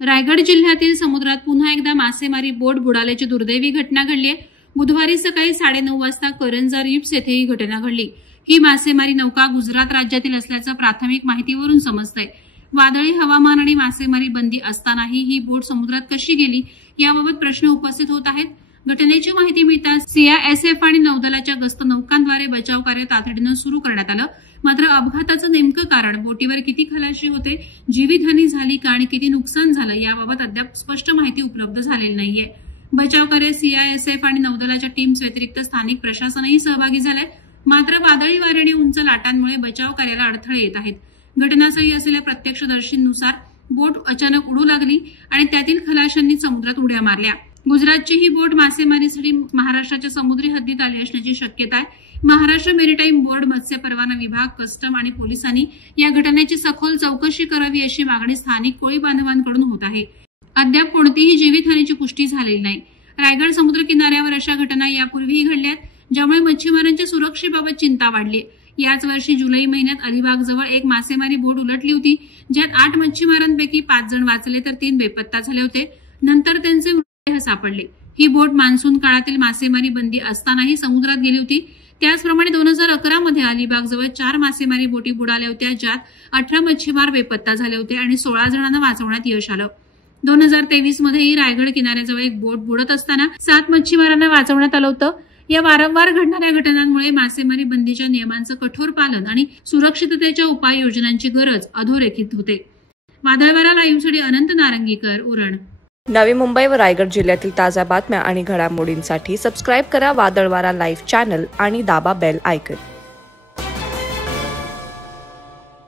रायगड जिल्ह्यातील समुद्रात पुन्हा एकदा मासेमारी बोट बुडाल्याची दुर्दैवी घटना घडली आहे। बुधवारी सकाळी 9:30 वाजता करंजा रिप्स येथे ही घटना घडली। ही मासेमारी नौका गुजरात राज्यातील असल्याचं प्राथमिक माहितीवरून समजतंय। वादळी हवामान आणि मासेमारी बंदी असतानाही ही बोट समुद्रात कशी गेली याबाबत प्रश्न उपस्थित होत आहेत। घटनेची माहिती मिळताच सीआयएसएफ आणि नौदलाच्या गस्त नौकांद्वारे बचाव कार्य तातडीने सुरू करण्यात आलं। मात्र अपघाताचं नेमकं कारण, बोटीवर किती खलाशी होते, जीवितहानी झाली का आणि किती नुकसान झालं याबाबत अद्याप स्पष्ट माहिती उपलब्ध झालेली नाहीये। बचाव कार्य सीआयएसएफ आणि नौदलाच्या टीम्स व्यतिरिक्त स्थानिक प्रशासनही सहभागी झाले। मात्र वादळी वारे आणि उंच लाटांमुळे बचाव कार्याला अडथळे येत आहेत। घटनास्थळी असलेल्या प्रत्यक्षदर्शींनुसार बोट अचानक उडू लागली आणि त्यातील खलाशांनी समुद्रात उड्या मारल्या। गुजरातची ही बोट मासेमारीसाठी महाराष्ट्राच्या समुद्री हद्दीत आली असण्याची शक्यता आहे। महाराष्ट्र मेरीटाईम बोर्ड, मत्स्य परवाना विभाग, कस्टम आणि पोलिसांनी या घटनेची सखोल चौकशी करावी अशी मागणी स्थानिक कोळी बांधवांकडून होत आहे। अद्याप कोणतीही जीवितहानीची पुष्टी झालेली नाही। रायगड समुद्र किनाऱ्यावर अशा घटना यापूर्वीही घडल्यात, ज्यामुळे मच्छीमारांच्या सुरक्षेबाबत चिंता वाढली। याच वर्षी जुलै महिन्यात अलिबागजवळ एक मासेमारी बोट उलटली होती, ज्यात 8 मच्छीमारांपैकी 5 जण वाचले तर 3 बेपत्ता झाले होते। नंतर त्यांचे मृतदेह सापडले। ही बोट मान्सून काळातील मासेमारी बंदी असतानाही समुद्रात गेली होती। त्याचप्रमाणे 2011 मध्ये अलिबागजवळ 4 मासेमारी बोटी बुडाल्या होत्या, ज्यात 18 मच्छीमार बेपत्ता झाले होते आणि 16 जणांना वाचवण्यात यश आलं। 2023 मध्येही रायगड किनाऱ्याजवळ एक बोट बुडत असताना 7 मच्छीमारांना वाचवण्यात आलं होतं। या वारंवार घडणाऱ्या घटनांमुळे मासेमारी बंदीच्या नियमांचं कठोर पालन आणि सुरक्षिततेच्या उपाययोजनांची गरज अधोरेखित होते। वादळवारा लाईव्हसाठी अनंत नारंगीकर, उरण। नवी मुंबई व रायगड जिल्ह्यातील ताज्या बातम्या आणि घडामोडींसाठी सबस्क्राईब करा वादळवारा लाईव्ह चॅनल आणि दाबा बेल आयकॉन।